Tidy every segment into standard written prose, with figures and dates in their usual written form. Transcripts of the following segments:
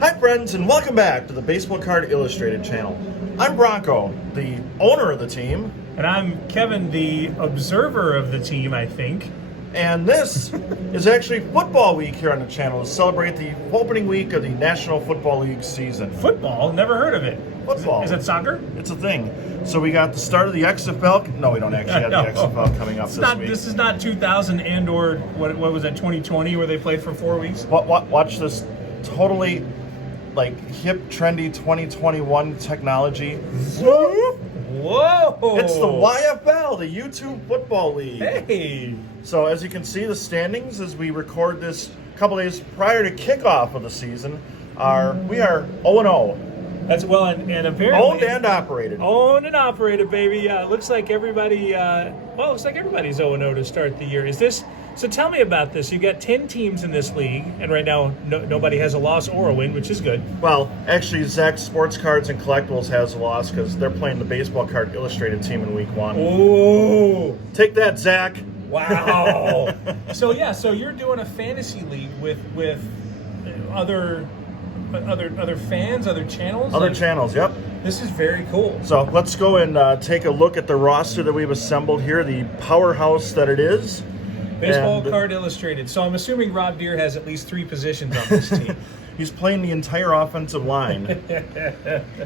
Hi friends, and welcome back to the Baseball Card Illustrated channel. I'm Bronco, the owner of the team. And I'm Kevin, the observer of the team, I think. And this is actually football week here on the channel to celebrate the opening week of the National Football League season. Football? Never heard of it. Football. Is it soccer? It's a thing. So we got the start of the XFL. No, we don't actually have the XFL coming up this week. This is not 2000 and or what was that, 2020 where they played for 4 weeks? Watch this totally like hip, trendy 2021 technology. Whoa! It's the YFL, the YouTube Football League. Hey! So as you can see, the standings as we record this a couple days prior to kickoff of the season we are 0-0. That's well, and apparently Owned and operated. Owned and operated, baby. Yeah, it looks like everybody. Looks like everybody's 0-0 to start the year. Is this? So tell me about this. You got 10 teams in this league, and right now nobody has a loss or a win, which is good. Well, actually, Zach Sports Cards and Collectibles has a loss because they're playing the Baseball Card Illustrated team in Week 1. Oh! Take that, Zach. Wow. So you're doing a fantasy league with other fans, other channels? Other channels, yep. This is very cool. So let's go and take a look at the roster that we've assembled here, the powerhouse that it is. Baseball Card Illustrated. So I'm assuming Rob Deere has at least 3 positions on this team. He's playing the entire offensive line.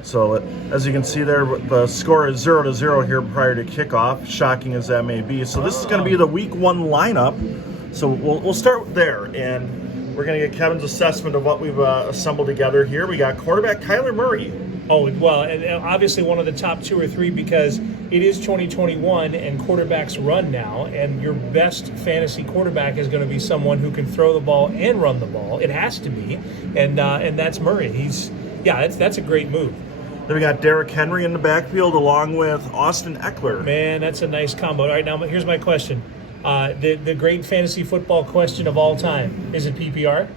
So as you can see there, the score is 0-0 here prior to kickoff, shocking as that may be. So this is going to be the Week 1 lineup. So we'll start there, and we're going to get Kevin's assessment of what we've assembled together here. We got quarterback Kyler Murray. Oh, well, and obviously one of the top 2 or 3 because it is 2021 and quarterbacks run now, and your best fantasy quarterback is going to be someone who can throw the ball and run the ball. It has to be, and that's Murray. That's a great move. Then we got Derrick Henry in the backfield along with Austin Eckler. Man, that's a nice combo. All right, now here's my question. The great fantasy football question of all time. Is it PPR?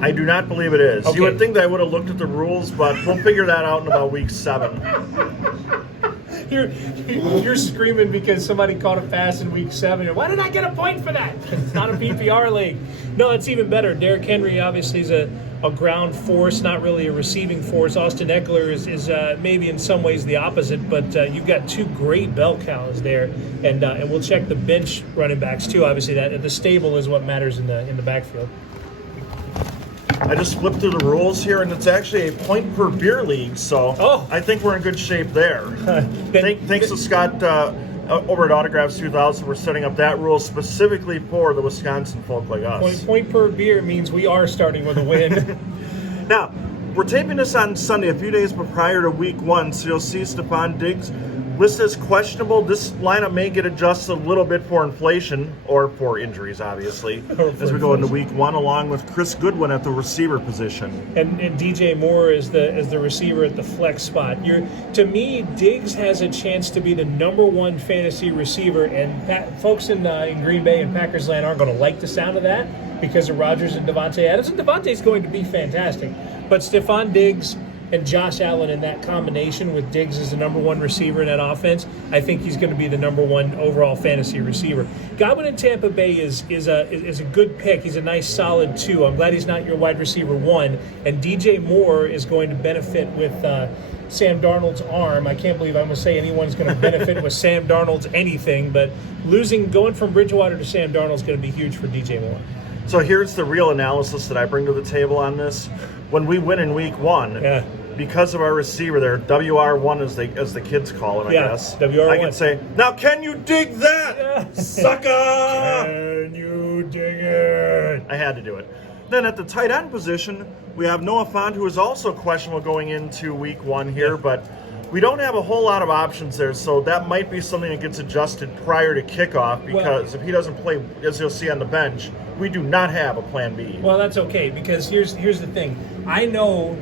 I do not believe it is. Okay. You would think that I would have looked at the rules, but we'll figure that out in about Week 7. You're screaming because somebody caught a pass in Week 7. Why did I get a point for that? It's not a PPR league. No, it's even better. Derrick Henry obviously is a ground force, not really a receiving force. Austin Eckler is maybe in some ways the opposite, but you've got 2 great bell cows there, and we'll check the bench running backs too. Obviously, that the stable is what matters in the backfield. I just flipped through the rules here, and it's actually a point per beer league, so I think we're in good shape there. Thanks to Scott over at Autographs 2000 for setting up that rule specifically for the Wisconsin folk like us. Point per beer means we are starting with a win. Now, we're taping this on Sunday, a few days prior to Week 1, so you'll see Stephon Diggs listed as questionable. This lineup may get adjusted a little bit for inflation or for injuries, obviously, as we go into Week 1, along with Chris Goodwin at the receiver position. And DJ Moore is the receiver at the flex spot. To me, Diggs has a chance to be the #1 fantasy receiver, and folks in Green Bay and Packers land aren't going to like the sound of that because of Rodgers and Devontae Adams. And Devontae's going to be fantastic, but Stephon Diggs and Josh Allen in that combination with Diggs as the #1 receiver in that offense, I think he's going to be the #1 overall fantasy receiver. Godwin in Tampa Bay is a good pick. He's a nice solid 2. I'm glad he's not your wide receiver 1. And DJ Moore is going to benefit with Sam Darnold's arm. I can't believe I'm going to say anyone's going to benefit with Sam Darnold's anything, but going from Bridgewater to Sam Darnold is going to be huge for DJ Moore. So here's the real analysis that I bring to the table on this. When we win in Week 1, because of our receiver there, WR1 as the kids call him, I guess. WR1. I can say, now can you dig that, sucker? Can you dig it? I had to do it. Then at the tight end position, we have Noah Fant, who is also questionable going into Week 1 here, but we don't have a whole lot of options there, so that might be something that gets adjused prior to kickoff, because if he doesn't play, as you'll see on the bench, we do not have a plan B. Well, that's okay, because here's the thing. I know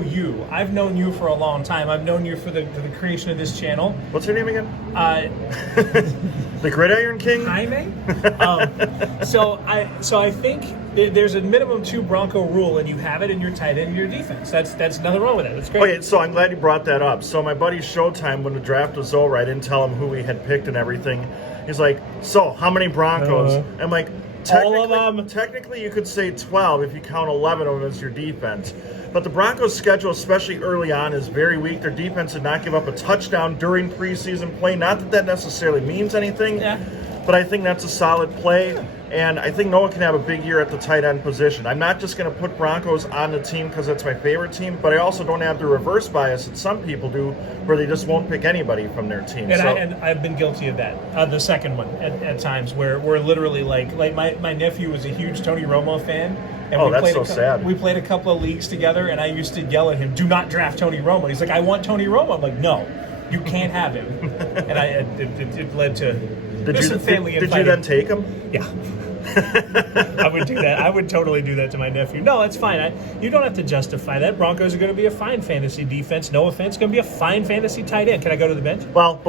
you. I've known you for a long time. I've known you for the creation of this channel. What's your name again? The Gridiron King? Jaime? So I think there's a minimum 2 Bronco rule, and you have it in your tight end and your defense. That's nothing wrong with that. That's great. Okay, so I'm glad you brought that up. So my buddy Showtime, when the draft was over, I didn't tell him who we had picked and everything. He's like, so how many Broncos? I'm like, All of them. Technically, you could say 12 if you count 11 of them as your defense. But the Broncos' schedule, especially early on, is very weak. Their defense did not give up a touchdown during preseason play. Not that that necessarily means anything, but I think that's a solid play. And I think Noah can have a big year at the tight end position. I'm not just going to put Broncos on the team because it's my favorite team, but I also don't have the reverse bias that some people do where they just won't pick anybody from their team. And I've been guilty of that. The second one at times where we're literally like my nephew was a huge Tony Romo fan. And that's so sad. We played a couple of leagues together, and I used to yell at him, "Do not draft Tony Romo." He's like, "I want Tony Romo." I'm like, "No, you can't have him." And it led to some family infighting. Did you then take him? Yeah. I would do that. I would totally do that to my nephew. No, it's fine. You don't have to justify that. Broncos are going to be a fine fantasy defense. No offense, going to be a fine fantasy tight end. Can I go to the bench? Well,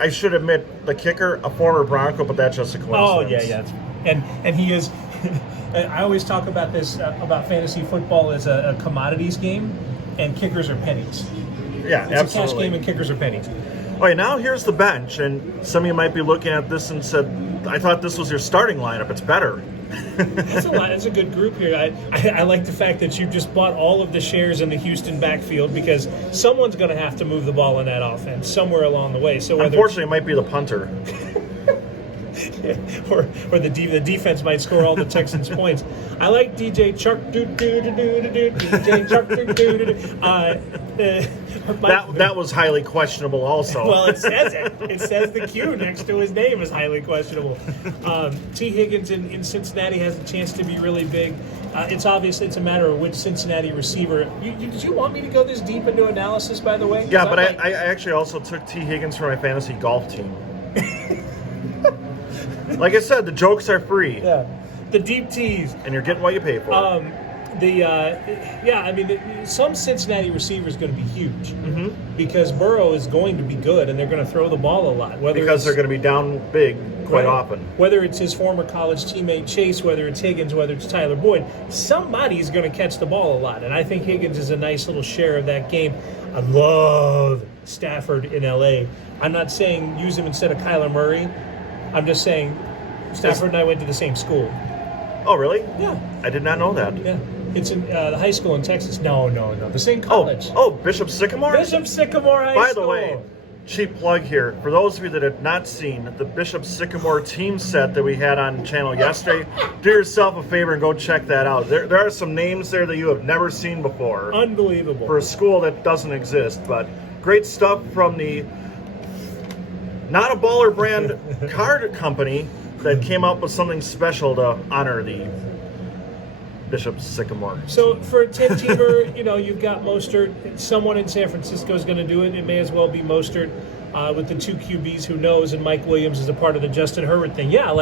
I should admit, the kicker, a former Bronco, but that's just a coincidence. Oh, yeah. And he is... I always talk about this, about fantasy football as a commodities game, and kickers are pennies. Yeah, it's absolutely. It's a cash game, and kickers are pennies. All right, now here's the bench, and some of you might be looking at this and said, I thought this was your starting lineup. It's better. That's a lot. That's a good group here. I like the fact that you just bought all of the shares in the Houston backfield because someone's going to have to move the ball in that offense somewhere along the way. So unfortunately, it might be the punter. or the defense might score all the Texans' points. I like DJ Chuck DJ Chuck that was highly questionable also. Well, it says it. It says the Q next to his name is highly questionable. T. Higgins in Cincinnati has a chance to be really big. It's obvious it's a matter of which Cincinnati receiver. Did you want me to go this deep into analysis, by the way? Yeah, but I actually also took T. Higgins for my fantasy golf team. Like I said, the jokes are free. Yeah, the deep teas. And you're getting what you pay for. Some Cincinnati receivers going to be huge because Burrow is going to be good, and they're going to throw the ball a lot. Because they're going to be down big quite often. Whether it's his former college teammate Chase, whether it's Higgins, whether it's Tyler Boyd, somebody's going to catch the ball a lot, and I think Higgins is a nice little share of that game. I love Stafford in L.A. I'm not saying use him instead of Kyler Murray. I'm just saying Stafford and I went to the same school. Oh, really? Yeah. I did not know that. Yeah. It's in the high school in Texas. No. The same college. Oh, Bishop Sycamore? Bishop Sycamore High School. By the way, cheap plug here. For those of you that have not seen the Bishop Sycamore team set that we had on channel yesterday, do yourself a favor and go check that out. There are some names there that you have never seen before. Unbelievable. For a school that doesn't exist. But great stuff from the Not a Baller brand card company that came up with something special to honor the Bishop Sycamore. So for a 10-teamer, you've got Mostert. Someone in San Francisco is going to do it. It may as well be Mostert with the two QBs. Who knows? And Mike Williams is a part of the Justin Herbert thing. Yeah,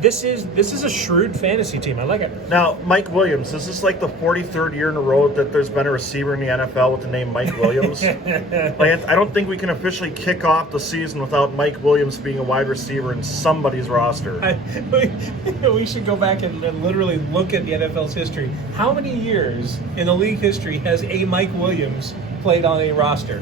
this is a shrewd fantasy team. I like it. Now, Mike Williams, is this like the 43rd year in a row that there's been a receiver in the NFL with the name Mike Williams? I don't think we can officially kick off the season without Mike Williams being a wide receiver in somebody's roster. We should go back and literally look at the NFL's history. How many years in the league history has a Mike Williams played on a roster?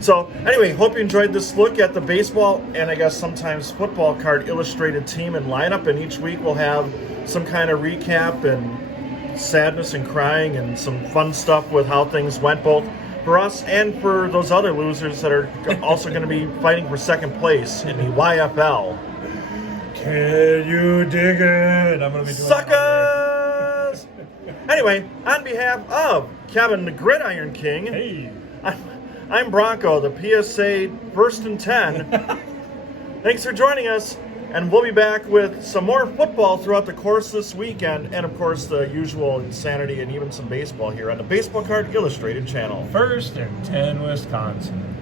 So, anyway, hope you enjoyed this look at the baseball and I guess sometimes football card illustrated team and lineup. And each week we'll have some kind of recap and sadness and crying and some fun stuff with how things went, both for us and for those other losers that are also going to be fighting for second place in the YFL. Can you dig it? I'm going to be doing Suckers! Anyway, on behalf of Kevin, the Gridiron King, hey. I'm Bronco, the PSA 1st and 10. Thanks for joining us, and we'll be back with some more football throughout the course this weekend, and of course the usual insanity and even some baseball here on the Baseball Card Illustrated channel. 1st and 10 Wisconsin.